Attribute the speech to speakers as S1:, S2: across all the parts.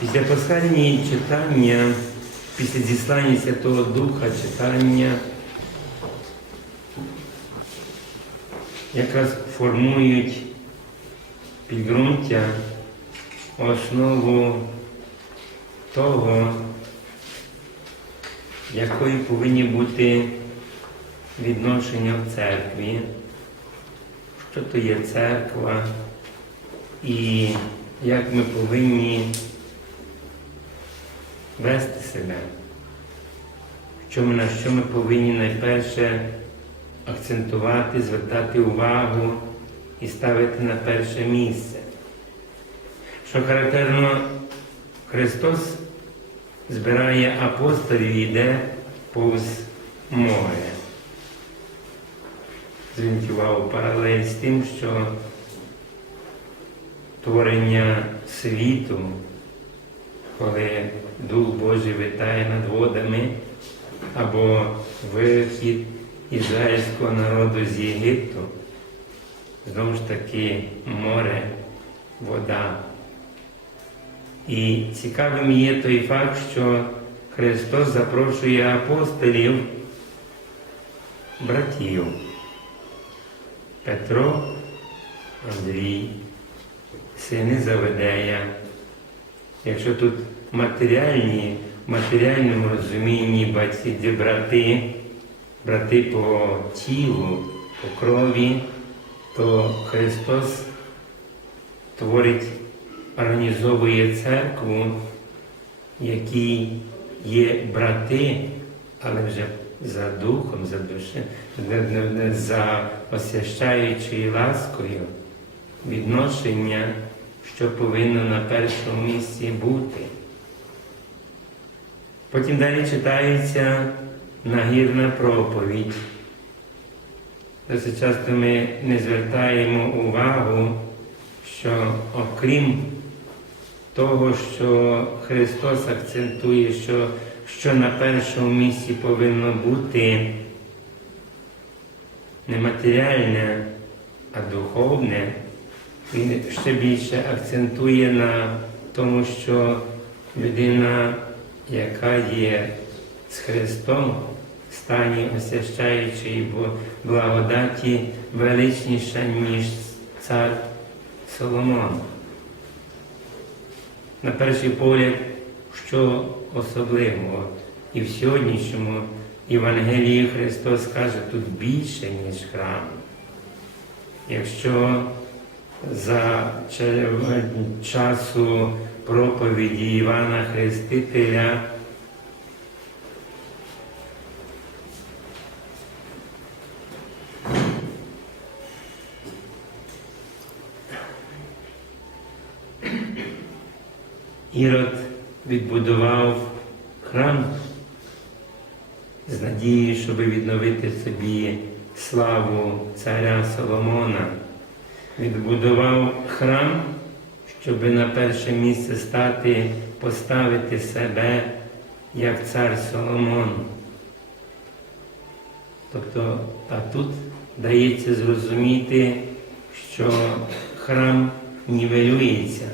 S1: Після послання читання, після зіслання Святого Духа читання якраз формують підґрунтя, основу того, якою повинні бути відношення в церкві, що то є церква і як ми повинні вести себе, що ми, на що ми повинні найперше акцентувати, звертати увагу і ставити на перше місце. Що характерно, Христос збирає апостолів і йде повз море. Зверніть увагу паралель з тим, що творення світу, коли Дух Божий витає над водами, або вихід ізраїльського народу з Єгипту, знову ж таки море, вода. І цікавим є той факт, що Христос запрошує апостолів, братів Петро, Андрій, сини Заведея. Якщо тут матеріальні, в матеріальному розумінні батьки, брати, брати по тілу, по крові, то Христос творить, організовує церкву, які є брати, але вже за духом, за душею, за освящаючою ласкою відношення, що повинно на першому місці бути. Потім далі читається нагірна проповідь. Досить часто ми не звертаємо увагу, що окрім того, що Христос акцентує, що, що на першому місці повинно бути не матеріальне, а духовне, він ще більше акцентує на тому, що людина, яка є з Христом, в стані освящаючої благодаті величніша, ніж цар Соломон. На перший погляд, що особливого, і в сьогоднішньому Євангелії Христос каже тут більше, ніж храм. Якщо за часу проповіді Івана Хрестителя Ірод відбудував храм з надією, щоб відновити собі славу царя Соломона. Відбудував храм, щоб на перше місце стати, поставити себе як цар Соломон. Тобто, а тут дається зрозуміти, що храм нівелюється.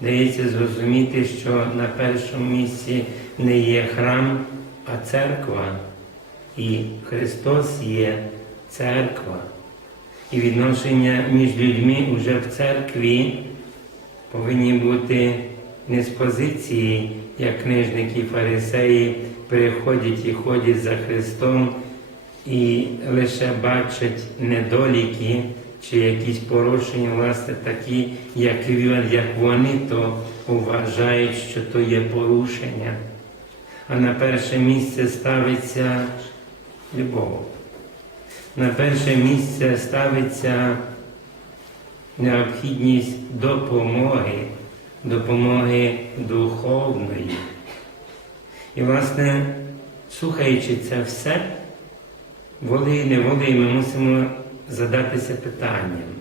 S1: Дається зрозуміти, що на першому місці не є храм, а церква. І Христос є церква. І відношення між людьми уже в церкві повинні бути не з позиції, як книжники і фарисеї приходять і ходять за Христом і лише бачать недоліки чи якісь порушення, власне, такі, як як вони, то вважають, що то є порушення. А на перше місце ставиться любов. На перше місце ставиться необхідність допомоги, допомоги духовної. І, власне, слухаючи це все, волею і неволею ми мусимо задатися питанням.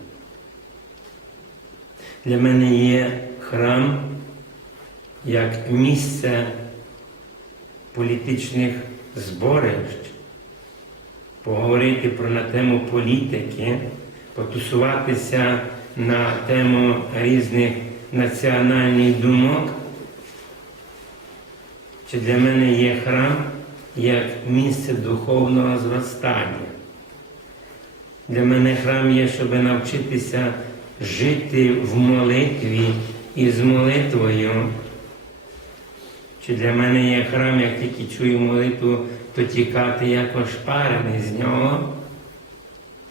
S1: Для мене є храм як місце політичних зборищ, поговорити про на тему політики, потусуватися на тему різних національних думок, Чи для мене є храм як місце духовного зростання? Для мене храм є, щоб навчитися жити в молитві і з молитвою. Чи для мене є храм, як тільки чую молитву, то тікати як ошпарений з нього,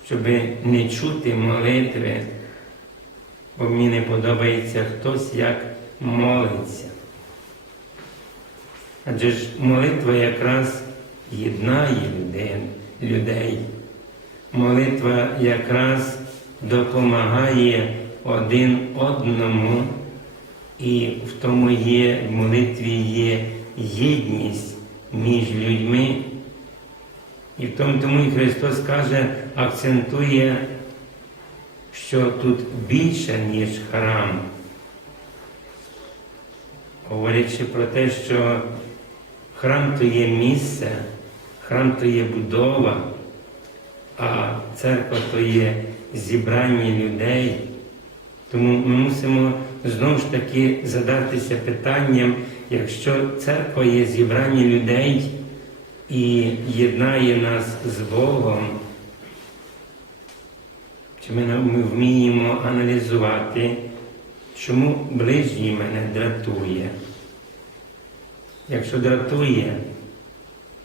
S1: щоб не чути молитви, бо мені подобається хтось як молиться. Адже ж молитва якраз єднає людей. Молитва якраз допомагає один одному, і в тому є, в молитві є єдність між людьми. І в тому тому і Христос каже, акцентує, що тут більше, ніж храм. Говорячи про те, що храм то є місце, храм то є будова, а церква то є зібрання людей. Тому ми мусимо знову ж таки задатися питанням, якщо церква є зібрання людей і єднає нас з Богом, чи ми, ми вміємо аналізувати, чому ближній мене дратує? Якщо дратує,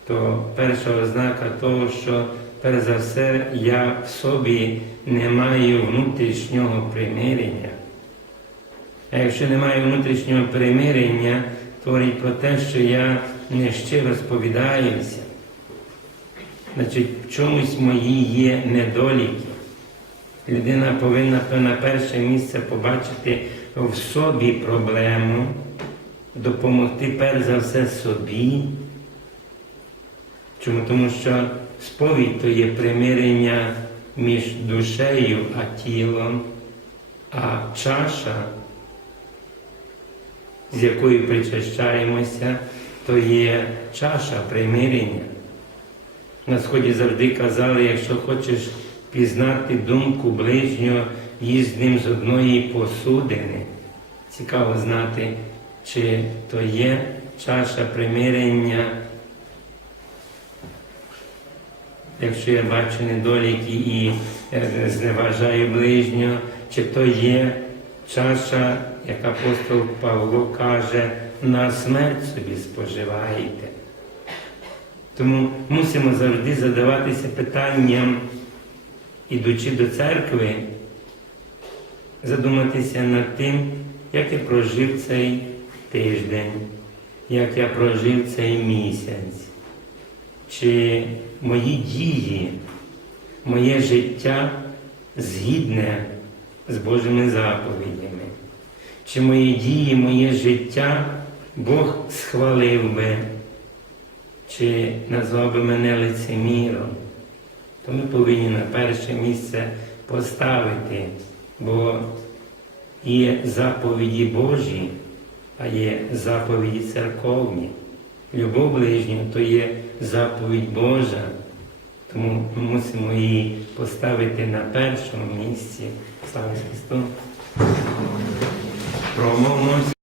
S1: то перша ознака того, що перш за все я в собі не маю внутрішнього примирення. А якщо немає внутрішнього примирення, говорить про те, що я не щиро сповідаюся. Значить, в чомусь мої є недоліки. Людина повинна на перше місце побачити в собі проблему, допомогти перш за все собі. Чому? Тому що сповідь то є примирення між душею а тілом, а чаша, з якою причащаємося, то є чаша примирення. На сході завжди казали, якщо хочеш пізнати думку ближнього, їсть з ним з одної посудини. Цікаво знати, чи то є чаша примирення. Якщо я бачу недоліки і е, зневажаю ближнього, чи то є чаша, як апостол Павло каже, на смерть собі споживаєте. Тому мусимо завжди задаватися питанням, ідучи до церкви, задуматися над тим, як я прожив цей тиждень, як я прожив цей місяць, чи мої дії, моє життя згідне з Божими заповідями, чи мої дії, моє життя Бог схвалив би? Чи назвав би мене лицеміром, то ми повинні на перше місце поставити, бо є заповіді Божі, а є заповіді церковні. Любов ближнього то є заповідь Божа, тому ми мусимо її поставити на першому місці. Слава Христу! Промовимося.